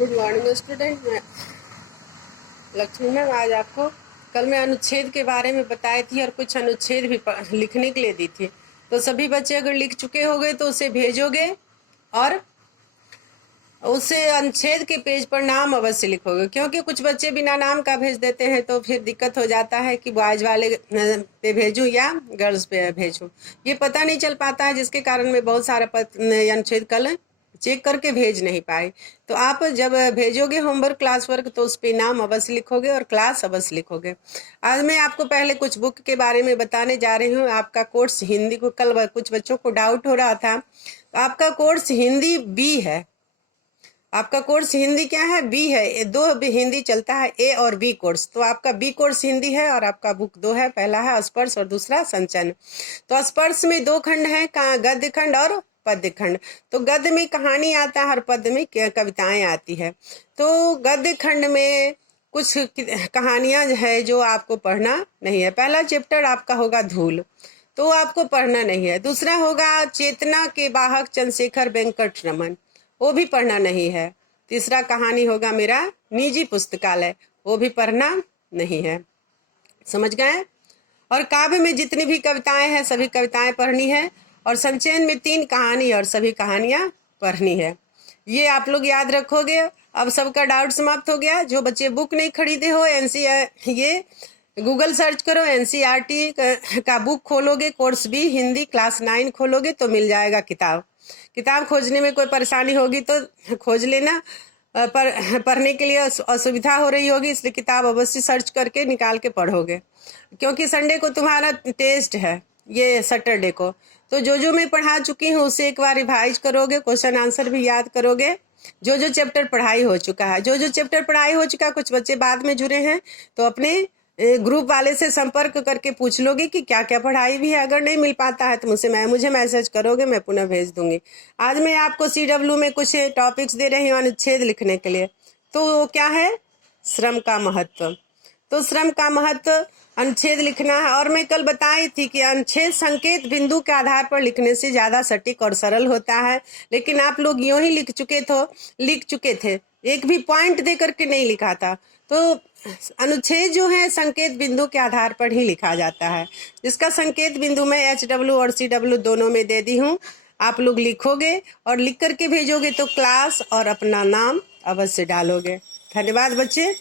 Good morning student. मैं Lakshmi ma'am आज आपको कल मैं अनुच्छेद के बारे में बताई थी और कुछ अनुच्छेद भी लिखने के लिए दी थी। तो सभी बच्चे अगर लिख चुके होंगे तो उसे भेजोगे और उसे अनुच्छेद के पेज पर नाम अवश्य लिखोगे, क्योंकि कुछ बच्चे बिना नाम का भेज देते हैं तो फिर दिक्कत हो जाता है कि बॉयज वाले पे भेजूं या गर्ल्स पे भेजूं, ये पता नहीं चल पाता है, जिसके कारण मैं बहुत सारा अनुच्छेद कल चेक करके भेज नहीं पाए। तो आप जब भेजोगे होमवर्क क्लास वर्क तो उस पे नाम अवश्य लिखोगे और क्लास अवश्य लिखोगे। आज मैं आपको पहले कुछ बुक के बारे में बताने जा रही हूँ। आपका कोर्स हिंदी को कल कुछ बच्चों को डाउट हो रहा था, तो आपका कोर्स हिंदी बी है। आपका कोर्स हिंदी क्या है? बी है। दो हिंदी चलता है, ए और बी कोर्स। तो आपका बी कोर्स हिंदी है और आपका बुक दो है, पहला है स्पर्श और दूसरा संचन। तो स्पर्श में दो खंड है, गद्य खंड और पद्य खंड। तो गद्य में कहानी आता है और पद्य में कविताएं आती है। तो गद्य खंड में कुछ कहानियां है जो आपको पढ़ना नहीं है। पहला चैप्टर आपका होगा धूल, तो आपको पढ़ना नहीं है। दूसरा होगा चेतना के वाहक चंद्रशेखर वेंकट रमन, वो भी पढ़ना नहीं है। तीसरा कहानी होगा मेरा निजी पुस्तकालय, वो भी पढ़ना नहीं है। समझ गए? और काव्य में जितनी भी कविताएं हैं सभी कविताएं पढ़नी है, और संचयन में 3 कहानी और सभी कहानियां पढ़नी है। ये आप लोग याद रखोगे। अब सबका डाउट समाप्त हो गया। जो बच्चे बुक नहीं खरीदे हो, ये गूगल सर्च करो, एनसीईआरटी का बुक खोलोगे, कोर्स बी हिंदी क्लास 9 खोलोगे तो मिल जाएगा किताब। किताब खोजने में कोई परेशानी होगी तो खोज लेना, पर पढ़ने के लिए असुविधा हो रही होगी, इसलिए किताब अवश्य सर्च करके निकाल के पढ़ोगे। क्योंकि संडे को तुम्हारा टेस्ट है, ये सैटरडे को। तो जो मैं पढ़ा चुकी हूँ उसे एक बार रिवाइज करोगे, क्वेश्चन आंसर भी याद करोगे। जो चैप्टर पढ़ाई हो चुका है, जो चैप्टर पढ़ाई हो चुका है, कुछ बच्चे बाद में जुड़े हैं तो अपने ग्रुप वाले से संपर्क करके पूछ लोगे कि क्या क्या पढ़ाई भी है। अगर नहीं मिल पाता है तो मुझे मैसेज करोगे, मैं पुनः भेज दूंगी। आज मैं आपको CW में कुछ टॉपिक्स दे रही हूँ अनुच्छेद लिखने के लिए। तो क्या है? श्रम का महत्व। तो श्रम का महत्व अनुच्छेद लिखना है। और मैं कल बताई थी कि अनुच्छेद संकेत बिंदु के आधार पर लिखने से ज्यादा सटीक और सरल होता है, लेकिन आप लोग यूं ही लिख चुके थे, एक भी पॉइंट दे करके नहीं लिखा था। तो अनुच्छेद जो है संकेत बिंदु के आधार पर ही लिखा जाता है, जिसका संकेत बिंदु मैं HW और CW दोनों में दे दी हूँ। आप लोग लिखोगे और लिख करके भेजोगे तो क्लास और अपना नाम अवश्य डालोगे। धन्यवाद बच्चे।